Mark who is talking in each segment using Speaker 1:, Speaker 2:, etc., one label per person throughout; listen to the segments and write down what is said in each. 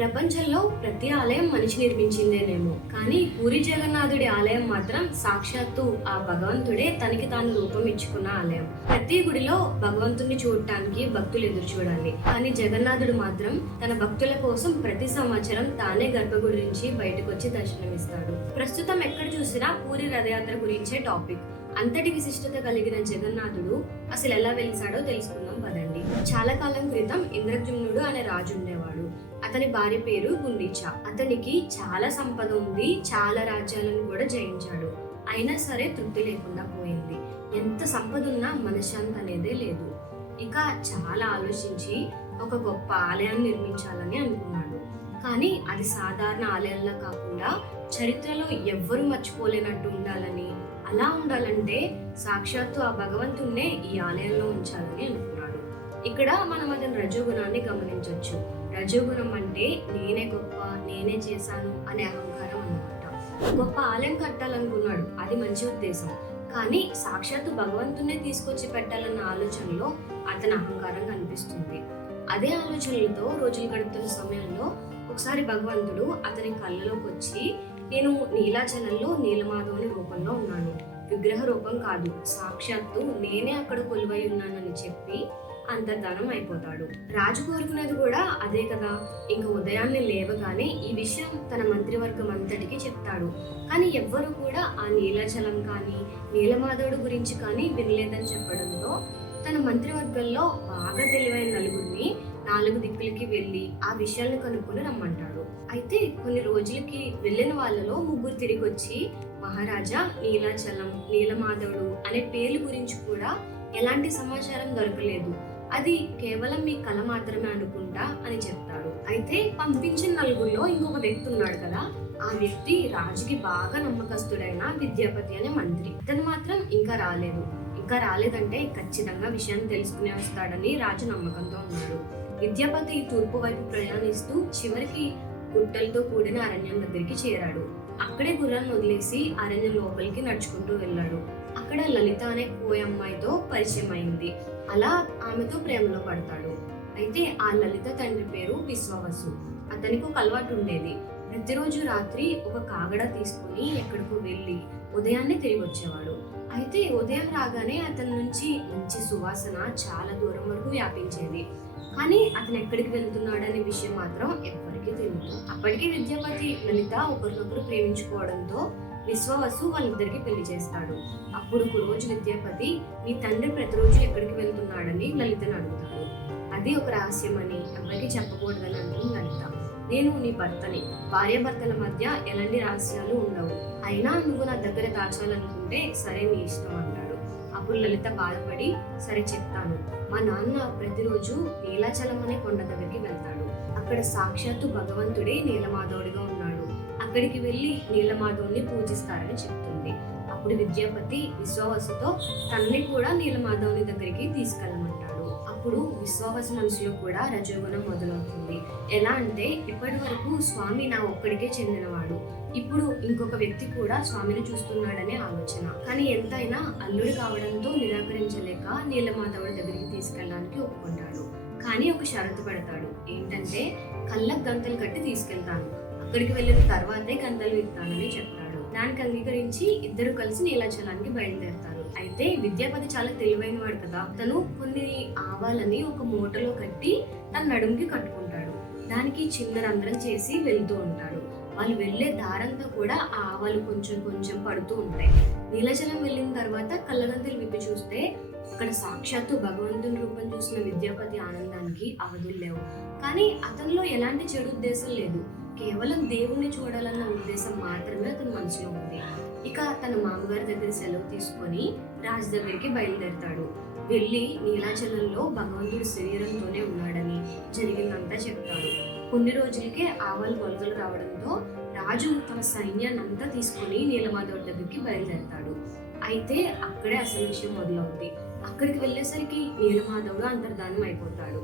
Speaker 1: ప్రపంచంలో ప్రతి ఆలయం మనిషి నిర్మించిందేనేమో. కానీ పూరి జగన్నాథుడి ఆలయం మాత్రం సాక్షాత్తు ఆ భగవంతుడే తనకి తాను రూపం ఇచ్చుకున్న ఆలయం. ప్రతి గుడిలో భగవంతుడిని చూడటానికి భక్తులు ఎదురు చూడాలి. కానీ జగన్నాథుడు మాత్రం తన భక్తుల కోసం ప్రతి సంవత్సరం తానే గర్భగుడి నుంచి బయటకు వచ్చి దర్శనమిస్తాడు. ప్రస్తుతం ఎక్కడ చూసినా పూరి రథయాత్ర గురించే టాపిక్. అంతటి విశిష్టత కలిగిన జగన్నాథుడు అసలు ఎలా వెలిసాడో తెలుసుకుందాం పదండి. చాలా కాలం క్రితం ఇంద్రజుమ్నుడు అనే రాజు ఉండేవాడు. అతని భార్య పేరు గుండీచా. అతనికి చాలా సంపద ఉంది చాలా రాజ్యాలను కూడా జయించాడు. అయినా సరే తృప్తి లేకుండా పోయింది. ఎంత సంపద ఉన్నా మనశ్శాంతి అనేదే లేదు. ఇక చాలా ఆలోచించి ఒక గొప్ప ఆలయాన్ని నిర్మించాలని అనుకున్నాడు. కానీ అది సాధారణ ఆలయంలా కాకుండా చరిత్రలో ఎవ్వరూ మర్చిపోలేనట్టు ఉండాలని అలా ఉండాలంటే సాక్షాత్తు ఆ భగవంతుణ్ణే ఈ ఆలయంలో ఉంచాలని అనుకున్నాడు. ఇక్కడ మనం అతని రజోగుణాన్ని గమనించవచ్చు రజోగుణం అంటే నేనే గొప్ప నేనే చేశాను అనే అహంకారం అనమాట గొప్ప ఆలయం కట్టాలనుకున్నాడు అది మంచి ఉద్దేశం. కానీ సాక్షాత్తు భగవంతునే తీసుకొచ్చి పెట్టాలన్న ఆలోచనలో అతని అహంకారం కనిపిస్తుంది. అదే ఆలోచనలతో రోజులు గడుపుతున్న సమయంలో ఒకసారి భగవంతుడు అతని కళ్ళలోకి వచ్చి నేను నీలాచలంలో నీలమాధవుని రూపంలో ఉన్నాను. విగ్రహ రూపం కాదు. సాక్షాత్తు నేనే అక్కడ కొలువై ఉన్నానని చెప్పి అంతర్ధానం అయిపోతాడు. రాజు కోరుకునేది కూడా అదే కదా. ఇంక ఉదయాన్నే లేవగానే ఈ విషయం తన మంత్రివర్గం అంతటికి చెప్తాడు. కానీ ఎవ్వరు కూడా ఆ నీలాచలం కానీ నీలమాధవుడు గురించి కానీ వినలేదని చెప్పడంతో తన మంత్రివర్గంలో బాగా తెలివైన నలుగురిని నాలుగు దిక్కులకి వెళ్ళి ఆ విషయాలను కనుక్కొని రమ్మంటాడు. అయితే కొన్ని రోజులకి వెళ్ళిన వాళ్ళలో ముగ్గురు తిరిగి వచ్చి మహారాజా నీలాచలం నీలమాధవుడు అనే పేర్ల గురించి కూడా ఎలాంటి సమాచారం దొరకలేదు. అది కేవలం మీ కళ మాత్రమే అనుకుంటా అని చెప్తాడు. అయితే పంపించిన నలుగురిలో ఇంకొక వ్యక్తి ఉన్నాడు కదా ఆ వ్యక్తి రాజుకి బాగా నమ్మకస్తుడైన విద్యాపతి అనే మంత్రి. అతను మాత్రం ఇంకా రాలేదు. ఇంకా రాలేదంటే ఖచ్చితంగా విషయాన్ని తెలుసుకునే వస్తాడని రాజు నమ్మకంతో ఉన్నాడు. విద్యాపతి తూర్పు వైపు ప్రయాణిస్తూ చివరికి గుట్టలతో కూడిన అరణ్యం దగ్గరికి చేరాడు. అక్కడే గుర్రాన్ని వదిలేసి అరణ్యం లోపలికి నడుచుకుంటూ వెళ్ళాడు. అక్కడ లలిత అనే కోయమ్మాయితో పరిచయం అయింది. అలా ఆమెతో ప్రేమలో పడతాడు. అయితే ఆ లలిత తండ్రి పేరు విశ్వవసు. అతనికి ఒక అలవాటు ఉండేది. ప్రతిరోజు రాత్రి ఒక కాగడ తీసుకుని ఎక్కడికో వెళ్ళి ఉదయాన్నే తిరిగి వచ్చేవాడు. అయితే ఉదయం రాగానే అతని నుంచి మంచి సువాసన చాలా దూరం వరకు వ్యాపించేది. కానీ అతను ఎక్కడికి వెళ్తున్నాడనే విషయం మాత్రం ఎవ్వరికీ తెలియదు. అప్పటికే విద్యాపతి లలిత ఒకరినొకరు ప్రేమించుకోవడంతో విశ్వవసు వాళ్ళిద్దరికి పెళ్ళి చేస్తాడు. అప్పుడు ఒక రోజు విద్యాపతి మీ తండ్రి ప్రతిరోజు ఎక్కడికి వెళ్తున్నాడని లలితను అడుగుతాడు. అది ఒక రహస్యం అని ఎవరికి చెప్పకూడదని అంటుంది లలిత. నేను నీ భర్తని. భార్యాభర్తల మధ్య ఎలాంటి రహస్యాలు ఉండవు. అయినా నువ్వు నా దగ్గర దాచాలనుకుంటే సరే నీ ఇష్టం అంటాడు. అప్పుడు లలిత బాధపడి సరే చెప్తాను. మా నాన్న ప్రతిరోజు నీలాచలం అనే కొండ దగ్గరికి వెళ్తాడు. అక్కడ సాక్షాత్తు భగవంతుడే నీలమాధవుడిగా ఉన్నాడు. అక్కడికి వెళ్ళి నీలమాధవుని పూజిస్తారని చెప్తుంది. అప్పుడు విద్యాపతి విశ్వావసుతో తనని కూడా నీలమాధవుని దగ్గరికి తీసుకెళ్ళమంటాడు. అప్పుడు విశ్వావస మనసులో కూడా రజోగుణం మొదలవుతుంది. ఎలా అంటే ఇప్పటి వరకు స్వామి నా ఒక్కడికే చెందినవాడు. ఇప్పుడు ఇంకొక వ్యక్తి కూడా స్వామిని చూస్తున్నాడనే ఆలోచన. కానీ ఎంతైనా అల్లుడు కావడంతో నిరాకరించలేక నీలమాధవుడి దగ్గరికి తీసుకెళ్ళడానికి ఒప్పుకుంటాడు. కానీ ఒక షరతు పెడతాడు. ఏంటంటే కళ్ళకు గంతలు కట్టి తీసుకెళ్తాను. అక్కడికి వెళ్ళిన తర్వాతే గంతలు విత్తానని చెప్తాడు. దానికి అంగీకరించి ఇద్దరు కలిసి నీలాచలానికి బయలుదేరతారు. అయితే విద్యాపతి చాలా తెలివైన వాడు కదా. తను కొన్ని ఆవాలని ఒక మూటలో కట్టి తన నడుముకి కట్టుకుంటాడు. దానికి చిన్న రంధ్రం చేసి వెళ్తూ ఉంటాడు. వాళ్ళు వెళ్ళే దారంతా కూడా ఆ ఆవాలు కొంచెం కొంచెం పడుతూ ఉంటాయి. నీలజలం వెళ్ళిన తర్వాత కళ్ళగంతలు విప్పి చూస్తే అక్కడ సాక్షాత్తు భగవంతుని రూపం చూసిన విద్యాపతి ఆనందానికి అవధులు లేవు. కానీ అతనిలో ఎలాంటి చెడు ఉద్దేశం లేదు. కేవలం దేవుణ్ణి చూడాలన్న ఉద్దేశం మాత్రమే అతని మనసులో ఉంది. ఇక తన మామగారి దగ్గర సెలవు తీసుకొని రాజు దగ్గరికి బయలుదేరతాడు. వెళ్ళి నీలాచలంలో భగవంతుడి శరీరంతోనే ఉన్నాడని జరిగిందంతా చెప్తాడు. కొన్ని రోజులకే ఆవాలు కొలతలు రావడంతో రాజు తన సైన్యాన్ని అంతా తీసుకొని నీలమాధవుడి దగ్గరికి బయలుదేరతాడు. అయితే అక్కడే అసలు విషయం మొదలవుతుంది అక్కడికి వెళ్ళేసరికి నీలమాధవుడు అంతర్ధానం అయిపోతాడు.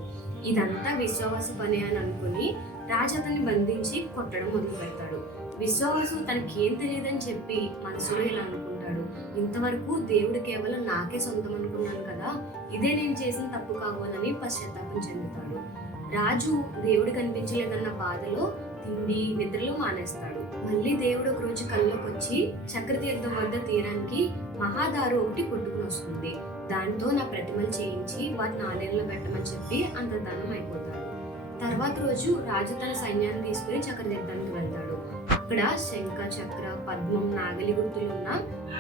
Speaker 1: ఇదంతా విశ్వాస పని అని అనుకుని రాజు అతన్ని బంధించి కొట్టడం మొదలు పెడతాడు విశ్వాసు తనకి ఏం తెలియదని చెప్పి మనసులో ఇలా అనుకుంటాడు. ఇంతవరకు దేవుడు కేవలం నాకే సొంతం అనుకున్నాను కదా ఇదే నేను చేసిన తప్పు కావాలని పశ్చాత్తాపం చెందుతాడు. రాజు దేవుడు కనిపించలేదన్న బాధలో తిండి నిద్రలు మానేస్తాడు. మళ్ళీ దేవుడు ఒక రోజు కళ్ళలోకి చక్రతీర్థం వద్ద తీరానికి మహాదారు ఒకటి కొట్టుకుని వస్తుంది. దాంతో నా ప్రతిమలు చేయించి వాటిని ఆలయంలో పెట్టమని చెప్పి అంత ధనం అయిపోతాడు తర్వాత రోజు రాజు తన సైన్యాన్ని తీసుకుని చక్రతీర్థానికి వెళ్తాడు. అక్కడ శంఖ చక్ర పద్మం నాగలి గుర్తులు ఉన్న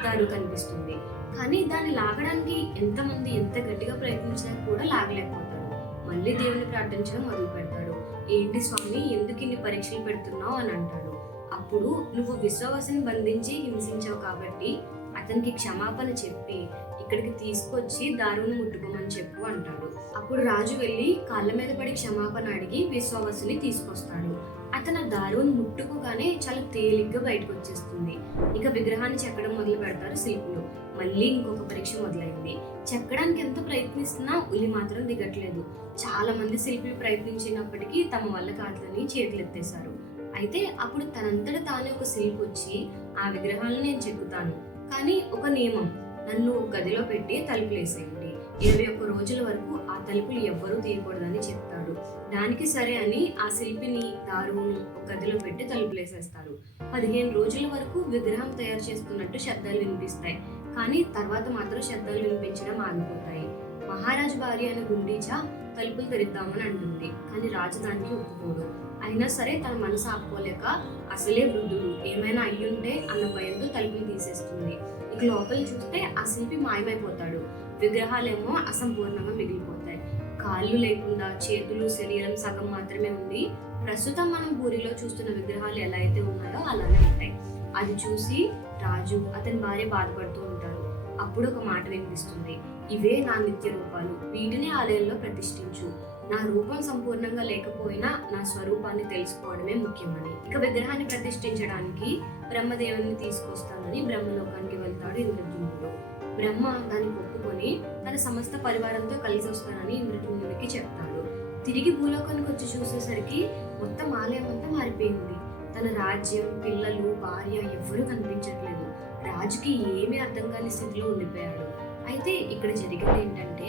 Speaker 1: దారు కనిపిస్తుంది. కానీ దాన్ని లాగడానికి ఎంతమంది ఎంత గట్టిగా ప్రయత్నించినా కూడా లాగలేకపోతాడు మళ్ళీ దేవుని ప్రార్థించడం మొదలు పెడతాడు. ఏంటి స్వామి ఎందుకు ఇన్ని పరీక్షలు పెడుతున్నావు అని అంటాడు. అప్పుడు నువ్వు విశ్వవాసిని బంధించి హింసించావు కాబట్టి అతనికి క్షమాపణ చెప్పి ఇక్కడికి తీసుకొచ్చి దారుని ముట్టుకోమని చెప్పు అంటాడు. అప్పుడు రాజు వెళ్ళి కాళ్ళ మీద పడి క్షమాపణ అడిగి విశ్వావసుని తీసుకొస్తాడు. అతను దారుని ముట్టుకోగానే చాలా తేలిగ్గా బయటకు వచ్చేస్తుంది. ఇక విగ్రహాన్ని చెక్కడం మొదలు పెడతారు శిల్పులు. మళ్ళీ ఇంకొక పరీక్ష మొదలైంది. చెక్కడానికి ఎంత ప్రయత్నిస్తున్నా ఉలి మాత్రం దిగట్లేదు. చాలా మంది శిల్పులు ప్రయత్నించినప్పటికీ తమ వల్ల కాదని చేతులెత్తేశారు అయితే అప్పుడు తనంతట తానే ఒక శిల్పి వచ్చి ఆ విగ్రహాలను నేను చెక్కుతాను. కానీ ఒక నియమం. నన్ను గదిలో పెట్టి తలుపులేసేయండి. ఇరవై ఒక్క రోజుల వరకు ఆ తలుపులు ఎవ్వరూ తీయకూడదని చెప్తాడు. దానికి సరే అని ఆ శిల్పిని దారువును ఒక గదిలో పెట్టి తలుపులేసేస్తారు. పదిహేను రోజుల వరకు విగ్రహం తయారు చేస్తున్నట్టు శబ్దాలు వినిపిస్తాయి. కానీ తర్వాత మాత్రం శబ్దాలు వినిపించడం ఆగిపోతాయి మహారాజు భార్య అయిన గుండీచా తలుపులు తెరిద్దామని అంటుంది. కానీ రాజు దానికి ఒప్పుకోడు. అయినా సరే తన మనసు ఆపుకోలేక అసలే వృద్ధుడు. ఏమైనా అయ్యుంటే అన్న భయంతో తలుపులు తీసేస్తుంది. లోపల చూస్తే ఆ శిల్పి మాయమైపోతాడు. విగ్రహాలేమో అసంపూర్ణంగా మిగిలిపోతాయి. కాళ్ళు లేకుండా చేతులు శరీరం సగం మాత్రమే ఉండి ప్రస్తుతం మనం పూరిలో చూస్తున్న విగ్రహాలు ఎలా అయితే ఉన్నాయో అలానే ఉంటాయి. అది చూసి రాజు అతని భార్య బాధపడుతూ ఉంటారు. అప్పుడు ఒక మాట వినిపిస్తుంది. ఇవే నా నిత్య రూపాలు. వీటిని ఆలయంలో ప్రతిష్ఠించు. నా రూపం సంపూర్ణంగా లేకపోయినా నా స్వరూపాన్ని తెలుసుకోవడమే ముఖ్యమని. ఇక విగ్రహాన్ని ప్రతిష్ఠించడానికి బ్రహ్మదేవుని తీసుకొస్తానని బ్రహ్మలోకానికి వెళ్తాడు ఇంద్రద్యుమ్నుడు బ్రహ్మ దాన్ని ఒప్పుకొని తన సమస్త పరివారంతో కలిసి వస్తానని ఇంద్రద్యుమ్నుడికి చెప్తాడు. తిరిగి భూలోకానికి వచ్చి చూసేసరికి మొత్తం ఆలయం అంతా మారిపోయింది. తన రాజ్యం పిల్లలు భార్య ఎవ్వరూ కనిపించట్లేదు. రాజుకి ఏమీ అర్థం కాని స్థితిలో ఉండిపోయాడు. అయితే ఇక్కడ జరిగింది ఏంటంటే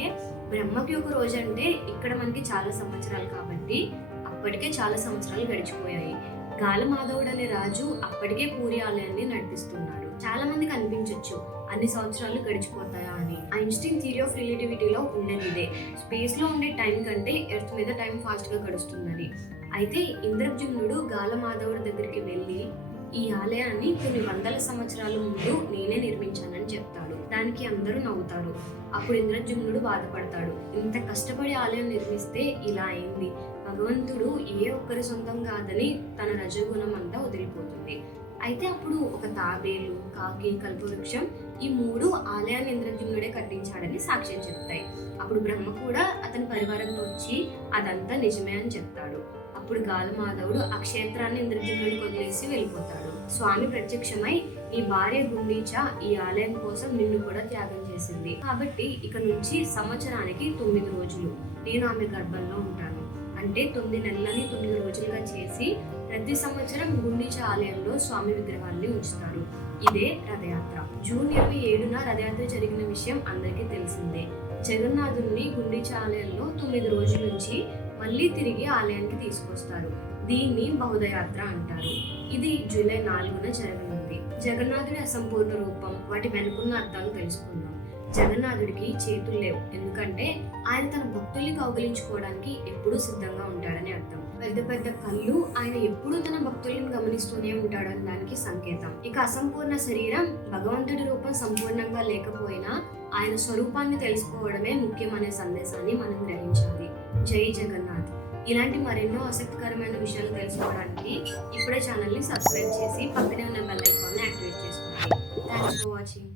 Speaker 1: బ్రహ్మకి ఒక రోజు అంటే ఇక్కడ మనకి చాలా సంవత్సరాలు కాబట్టి అప్పటికే చాలా సంవత్సరాలు గడిచిపోయాయి. గాలమాధవుడు అనే రాజు అప్పటికే పూరి ఆలయాన్ని నడిపిస్తున్నాడు. చాలా మందికి అనిపించవచ్చు అన్ని సంవత్సరాలు గడిచిపోతాయా అని. ఐన్స్టీన్ థియరీ ఆఫ్ రిలేటివిటీలో ఉండేది ఇదే. స్పేస్లో ఉండే టైం కంటే ఎర్త్ మీద టైం ఫాస్ట్గా గడుస్తుందని. అయితే ఇంద్రజుమ్నుడు గాలమాధవుడి దగ్గరికి వెళ్ళి ఈ ఆలయాన్ని కొన్ని వందల సంవత్సరాల ముందు నేనే నిర్మించానని చెప్తాను దానికి అందరూ నవ్వుతారు. అప్పుడు ఇంద్రజుమ్నుడు బాధపడతాడు. ఇంత కష్టపడి ఆలయం నిర్మిస్తే ఇలా అయింది. భగవంతుడు ఏ ఒక్కరి సొంతం కాదని తన రజగుణం అంతా వదిలిపోతుంది. అయితే అప్పుడు ఒక తాబేలు కాకి కల్పవృక్షం ఈ మూడు ఆలయాన్ని ఇంద్రజుమ్నుడే కట్టించాడని సాక్ష్యం చెప్తాయి. అప్పుడు బ్రహ్మ కూడా అతని పరివారంతో వచ్చి అదంతా నిజమే అని చెప్తాడు. అప్పుడు గాలమాధవుడు ఆ క్షేత్రాన్ని ఇంద్రజుమ్నుడికి వదిలేసి వెళ్ళిపోతాడు. స్వామి ప్రత్యక్షమై ఈ భార్య గుండీచ ఈ ఆలయం కోసం నిన్ను కూడా త్యాగం చేసింది. కాబట్టి ఇక నుంచి సంవత్సరానికి తొమ్మిది రోజులు. నేను ఆమె గర్భంలో ఉంటాను. అంటే తొమ్మిది నెలలని తొమ్మిది రోజులుగా చేసి ప్రతి సంవత్సరం గుండీచ ఆలయంలో స్వామి విగ్రహాన్ని ఉంచుతారు ఇదే రథయాత్ర. జూన్ ఇరవై ఏడున రథయాత్ర జరిగిన విషయం అందరికీ తెలిసిందే. జగన్నాథుని గుండీచ ఆలయంలో తొమ్మిది రోజుల నుంచి మళ్ళీ తిరిగి ఆలయానికి తీసుకొస్తారు. దీన్ని బహుదయాత్ర అంటారు. ఇది జూలై నాలుగున జరగనుంది. జగన్నాథుడి అసంపూర్ణ రూపం వాటి వెనుకున్న అర్థాలు తెలుసుకుందాం. జగన్నాథుడికి చేతులు లేవు. ఎందుకంటే ఆయన తన భక్తుల్ని కౌగిలించుకోవడానికి ఎప్పుడూ సిద్ధంగా ఉంటాడని అర్థం. పెద్ద పెద్ద కళ్ళు ఆయన ఎప్పుడూ తన భక్తులను గమనిస్తూనే ఉంటాడని దానికి సంకేతం. ఇక అసంపూర్ణ శరీరం భగవంతుడి రూపం సంపూర్ణంగా లేకపోయినా ఆయన స్వరూపాన్ని తెలుసుకోవడమే ముఖ్యమనే సందేశాన్ని మనం గ్రహించాలి. జై జగన్నాథ్. ఇలాంటి మరెన్నో ఆసక్తికరమైన విషయాలు తెలుసుకోవడానికి ఇప్పుడే ఛానల్ని సబ్స్క్రైబ్ చేసి పక్కనే ఉన్న బెల్ ఐకాన్ని యాక్టివేట్ చేసుకోండి. Thanks for watching